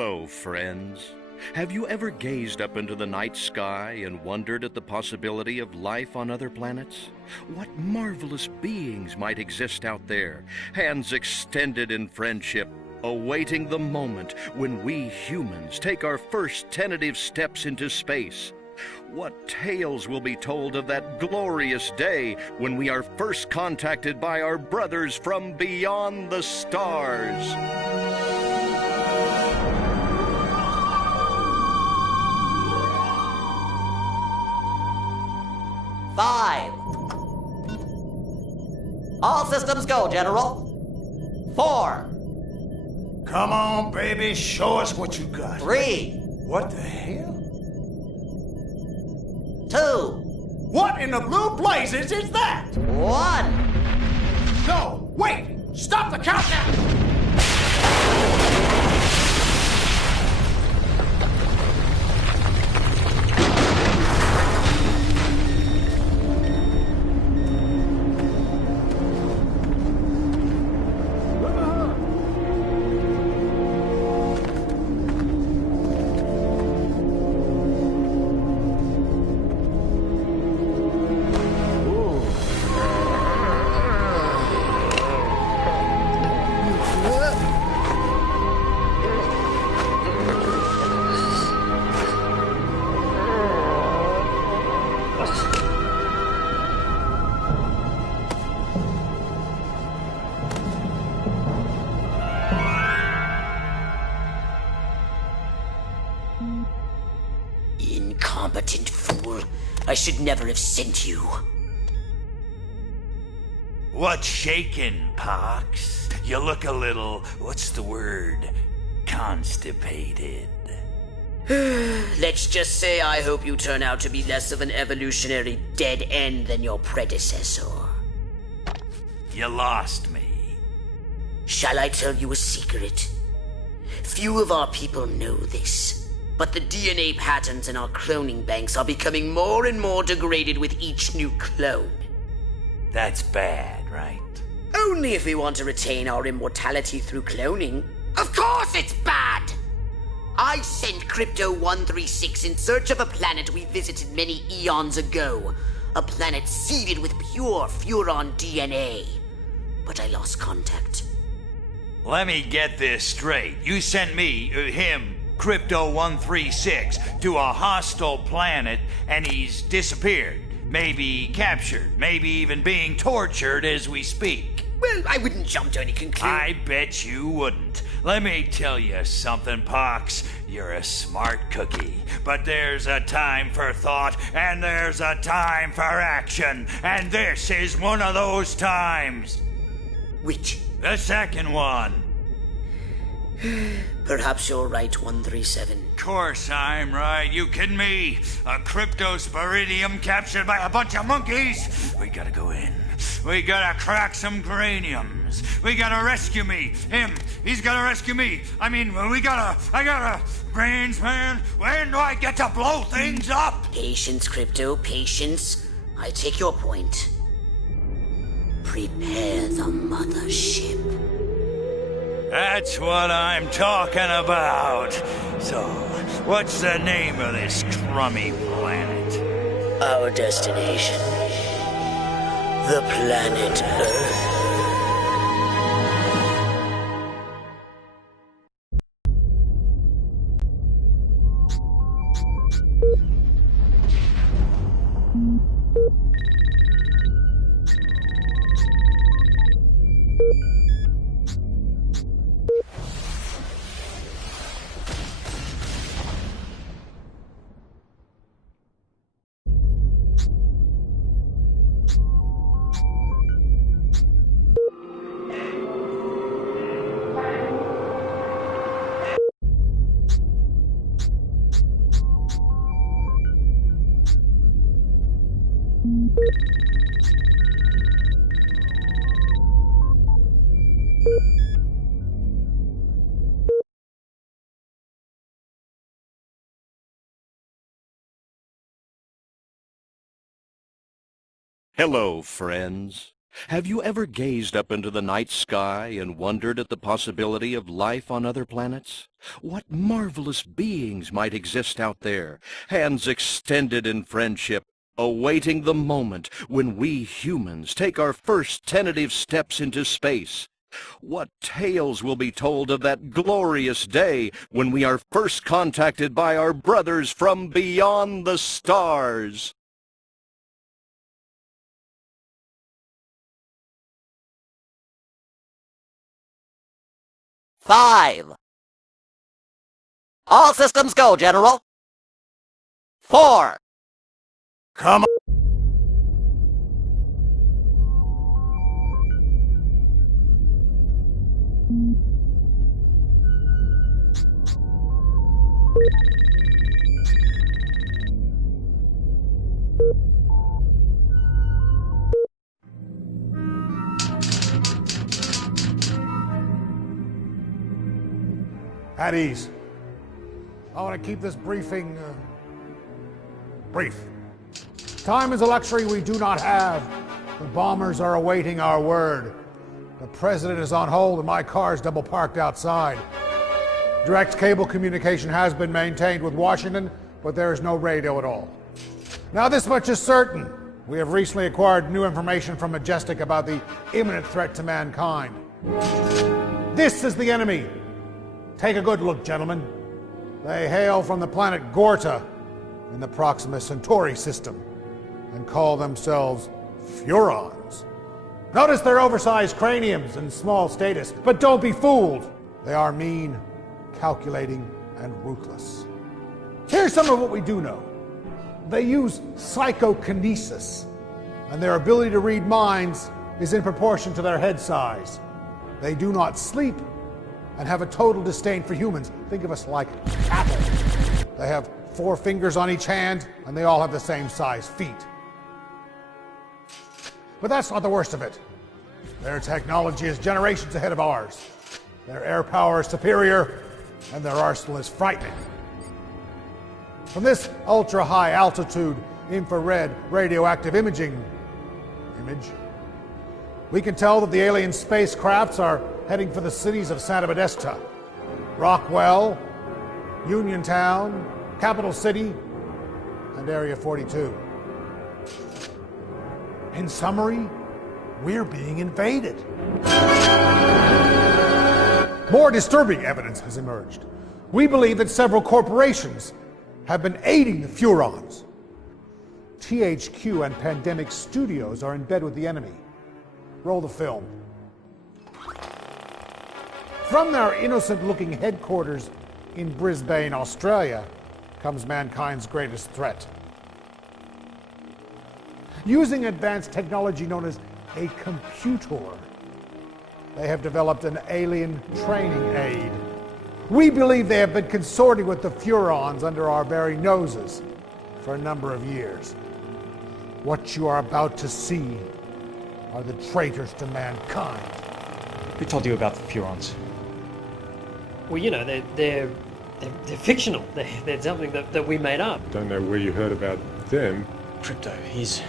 Hello, friends. Have you ever gazed up into the night sky and wondered at the possibility of life on other planets? What marvelous beings might exist out there, hands extended in friendship, awaiting the moment when we humans take our first tentative steps into space? What tales will be told of that glorious day when we are first contacted by our brothers from beyond the stars? 5. All systems go, General. 4. Come on, baby, show us what you got. 3. What the hell? 2. What in the blue blazes is that? 1. No, wait! Stop the countdown! Incompetent fool. I should never have sent you. What's shaking, Pox? You look a little, what's the word? Constipated. Let's just say I hope you turn out to be less of an evolutionary dead end than your predecessor. You lost me. Shall I tell you a secret? Few of our people know this, but the DNA patterns in our cloning banks are becoming more and more degraded with each new clone. That's bad, right? Only if we want to retain our immortality through cloning. Of course it's bad! I sent Crypto-136 in search of a planet we visited many eons ago. A planet seeded with pure Furon DNA. But I lost contact. Let me get this straight. You sent me, him, Crypto-136, to a hostile planet, and he's disappeared. Maybe captured, maybe even being tortured as we speak. Well, I wouldn't jump to any conclusion. I bet you wouldn't. Let me tell you something, Pox. You're a smart cookie. But there's a time for thought, and there's a time for action. And this is one of those times. Which? The second one. Perhaps you're right, 137. Course I'm right. You kidding me? A cryptosporidium captured by a bunch of monkeys? We gotta go in. We gotta crack some craniums. We gotta rescue me. Him, he's gotta rescue me. I gotta... Brains, man. When do I get to blow things up? Patience, Crypto, patience. I take your point. Prepare the mothership. That's what I'm talking about. So, what's the name of this crummy planet? Our destination. The planet Earth. Hello, friends. Have you ever gazed up into the night sky and wondered at the possibility of life on other planets? What marvelous beings might exist out there, hands extended in friendship, awaiting the moment when we humans take our first tentative steps into space? What tales will be told of that glorious day when we are first contacted by our brothers from beyond the stars? Five. All systems go, General. 4. Come on. At ease. I want to keep this briefing brief. Time is a luxury we do not have. The bombers are awaiting our word. The president is on hold and my car's double parked outside. Direct cable communication has been maintained with Washington, but there is no radio at all. Now this much is certain. We have recently acquired new information from Majestic about the imminent threat to mankind. This is the enemy. Take a good look, gentlemen. They hail from the planet Gorta in the Proxima Centauri system and call themselves Furons. Notice their oversized craniums and small status, but don't be fooled. They are mean, calculating, and ruthless. Here's some of what we do know. They use psychokinesis, and their ability to read minds is in proportion to their head size. They do not sleep and have a total disdain for humans. Think of us like cattle. They have 4 fingers on each hand, and they all have the same size feet. But that's not the worst of it. Their technology is generations ahead of ours. Their air power is superior, and their arsenal is frightening. From this ultra-high altitude infrared radioactive image, we can tell that the alien spacecrafts are heading for the cities of Santa Modesta, Rockwell, Uniontown, Capital City, and Area 42. In summary, we're being invaded. More disturbing evidence has emerged. We believe that several corporations have been aiding the Furons. THQ and Pandemic Studios are in bed with the enemy. Roll the film. From their innocent-looking headquarters in Brisbane, Australia, comes mankind's greatest threat. Using advanced technology known as a computer, they have developed an alien training aid. We believe they have been consorting with the Furons under our very noses for a number of years. What you are about to see are the traitors to mankind. Who told you about the Furons? Well, you know, they're fictional. They're something that we made up. Don't know where you heard about them. Crypto, he's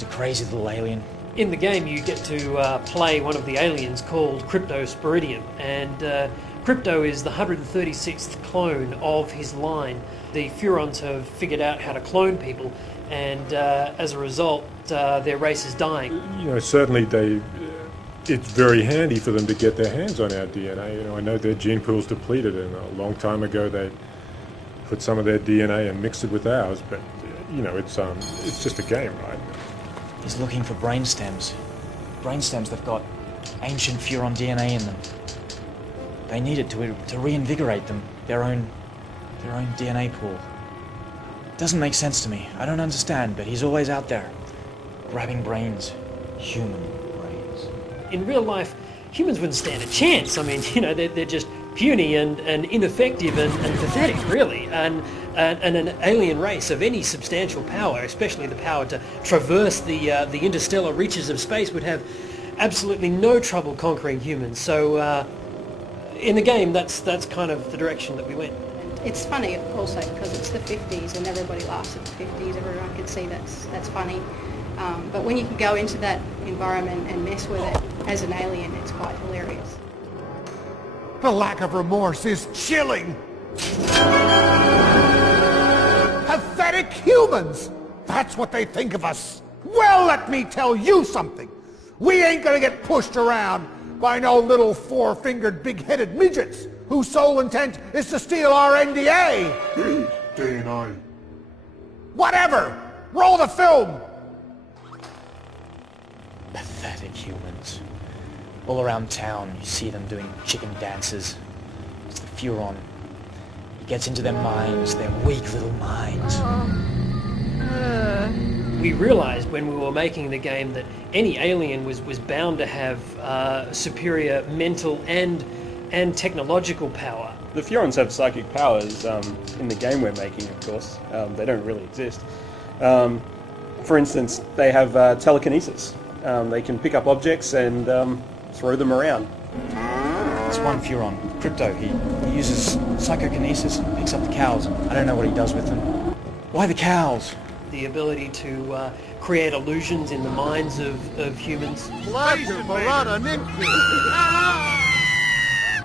a crazy little alien. In the game, you get to play one of the aliens called Crypto Spiridium, and Crypto is the 136th clone of his line. The Furons have figured out how to clone people, and as a result, their race is dying. You know, certainly it's very handy for them to get their hands on our DNA. You know, I know their gene pool's depleted, and a long time ago they put some of their DNA and mixed it with ours. But you know, it's just a game, right? He's looking for brain stems. Brain stems that've got ancient Furon DNA in them. They need it to reinvigorate them, their own DNA pool. Doesn't make sense to me. I don't understand, but he's always out there, grabbing brains, human brains. In real life, humans wouldn't stand a chance. I mean, you know, they're just puny and ineffective and pathetic, really. And an alien race of any substantial power, especially the power to traverse the interstellar reaches of space, would have absolutely no trouble conquering humans. So, in the game, that's kind of the direction that we went. It's funny, of course, because it's the 50s and everybody laughs at the 50s. Everyone can see that's funny. But when you can go into that environment and mess with it as an alien, it's quite hilarious. The lack of remorse is chilling. Pathetic humans! That's what they think of us. Well, let me tell you something. We ain't gonna get pushed around by no little four-fingered, big-headed midgets whose sole intent is to steal our NDA. DNA. Whatever! Roll the film! Pathetic humans. All around town, you see them doing chicken dances. It's the Furon. He gets into their minds, their weak little minds. We realised when we were making the game that any alien was bound to have superior mental and technological power. The Furons have psychic powers in the game we're making, of course. They don't really exist. For instance, they have telekinesis. They can pick up objects and throw them around. There's one Furon, Crypto. He uses psychokinesis and picks up the cows. I don't know what he does with them. Why the cows? The ability to create illusions in the minds of humans.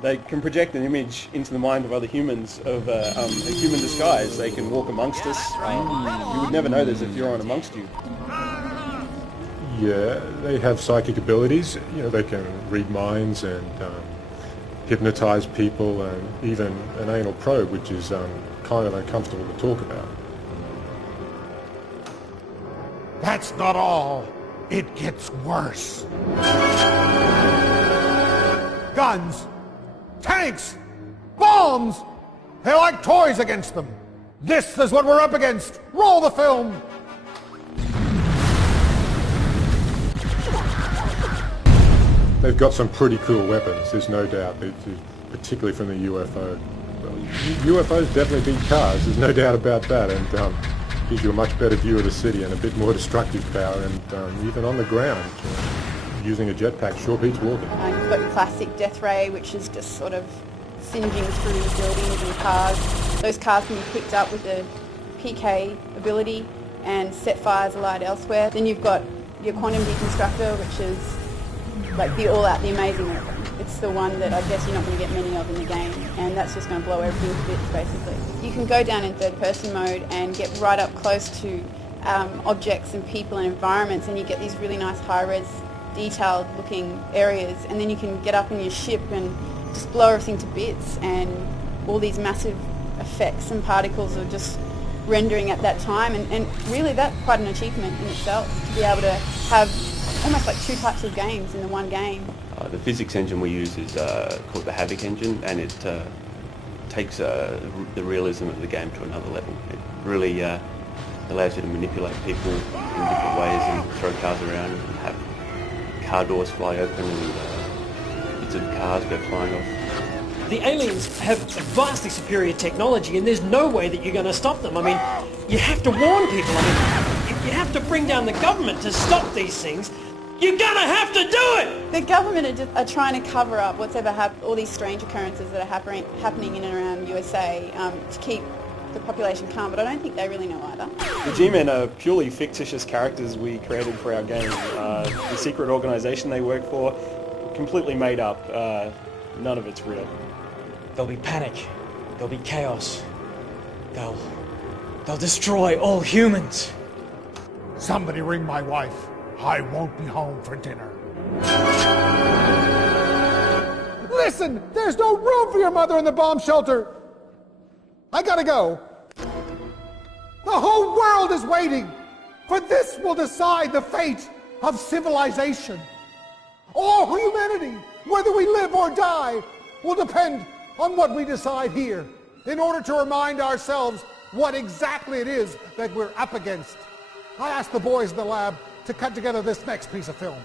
They can project an image into the mind of other humans of a human disguise. They can walk amongst us. You would never know there's a Furon amongst you. Yeah, they have psychic abilities. You know, they can read minds and hypnotize people, and even an anal probe, which is kind of uncomfortable to talk about. That's not all. It gets worse. Guns, tanks, bombs. They're like toys against them. This is what we're up against. Roll the film. They've got some pretty cool weapons, there's no doubt, particularly from the UFO. Well, UFOs definitely beat cars, there's no doubt about that, and gives you a much better view of the city and a bit more destructive power, and even on the ground, using a jetpack sure beats walking. You've got your classic death ray, which is just sort of singeing through buildings and cars. Those cars can be picked up with a PK ability and set fires alight elsewhere. Then you've got your quantum deconstructor, which is like the all-out, the amazing weapon. It's the one that I guess you're not going to get many of in the game, and that's just going to blow everything to bits, basically. You can go down in third-person mode and get right up close to objects and people and environments, and you get these really nice high-res, detailed-looking areas, and then you can get up in your ship and just blow everything to bits, and all these massive effects and particles are just rendering at that time, and really that's quite an achievement in itself, to be able to have almost like two types of games in the one game. The physics engine we use is called the Havoc engine, and it takes the realism of the game to another level. It really allows you to manipulate people in different ways and throw cars around and have car doors fly open and bits of cars go flying off. The aliens have vastly superior technology, and there's no way that you're going to stop them. I mean, you have to warn people. I mean, you have to bring down the government to stop these things. You're gonna have to do it! The government are trying to cover up what's ever happened, all these strange occurrences that are happening in and around USA to keep the population calm, but I don't think they really know either. The G-Men are purely fictitious characters we created for our game. The secret organisation they work for, completely made up. None of it's real. There'll be panic. There'll be chaos. They'll destroy all humans. Somebody ring my wife. I won't be home for dinner. Listen, there's no room for your mother in the bomb shelter. I gotta go. The whole world is waiting, for this will decide the fate of civilization. All humanity, whether we live or die, will depend on what we decide here, in order to remind ourselves what exactly it is that we're up against. I asked the boys in the lab to cut together this next piece of film.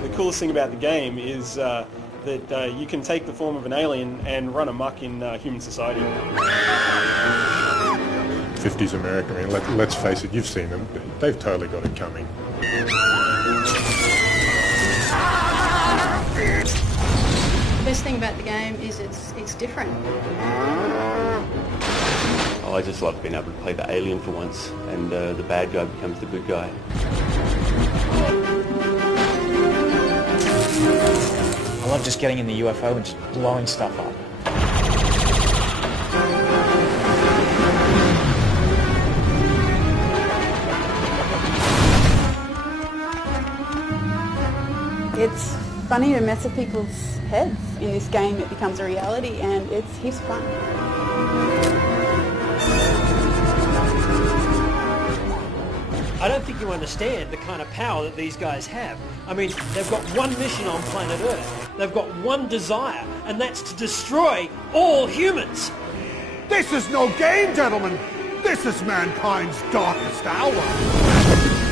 The coolest thing about the game is that you can take the form of an alien and run amok in human society. 50s America, I mean, let's face it, you've seen them. They've totally got it coming. The best thing about the game is it's different. I I just love being able to play the alien for once, and the bad guy becomes the good guy. I love just getting in the UFO and just blowing stuff up. It's funny to mess with people's heads. In this game it becomes a reality and it's heaps of fun. I don't think you understand the kind of power that these guys have. I mean, they've got one mission on planet Earth. They've got one desire, and that's to destroy all humans. This is no game, gentlemen. This is mankind's darkest hour.